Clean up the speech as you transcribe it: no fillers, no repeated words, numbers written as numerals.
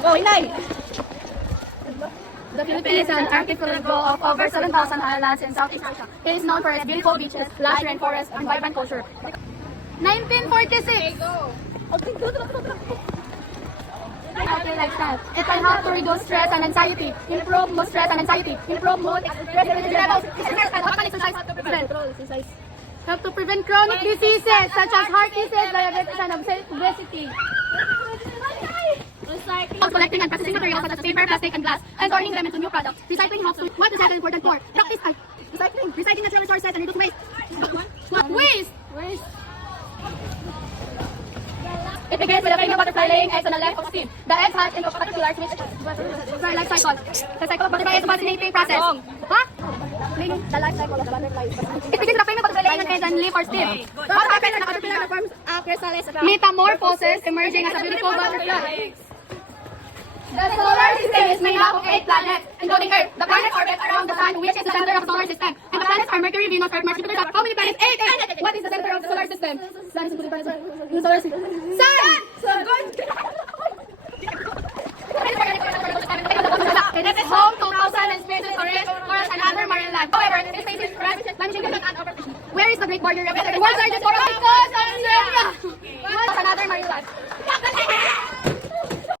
Go, Inay! The Philippines is an archipelago of over 7,000 islands in Southeast Asia. It is known for its beautiful beaches, lush rainforests, and vibrant culture. 1946. Healthy lifestyle. It can help to reduce stress and anxiety, improve mood stress and anxiety, improve mood, respiratory levels, exercise. Help to prevent chronic diseases such as heart disease, diabetes, and obesity. Collecting and processing materials such as paper, plastic, and glass, and turning them into new products. Recycling helps to what is important for practice recycling natural resources and reduce waste. Waste. It begins with a female butterfly laying eggs on the left of steam. The eggs hatch into caterpillars which is their life cycle. The cycle of butterfly is a fascinating process. Huh? The life cycle of the butterfly. It begins with a female butterfly laying eggs and leaf or steam. What happens when a caterpillar forms a chrysalis? Metamorphosis, emerging as a beautiful butterfly. The solar system is made up of 8 planets, including Earth. The planets orbit around the sun, which is the center of the solar system. And the planets are Mercury, Venus, Earth, Mars, Jupiter, Saturn. How many planets? 8! What is the center of the solar system? Sun! It is home to thousands of species of fish, corals, and other marine life. However, this species vanishing and overfishing. Where is the Great Barrier Reef? The world's largest coral? Because Australia! What's another marine life?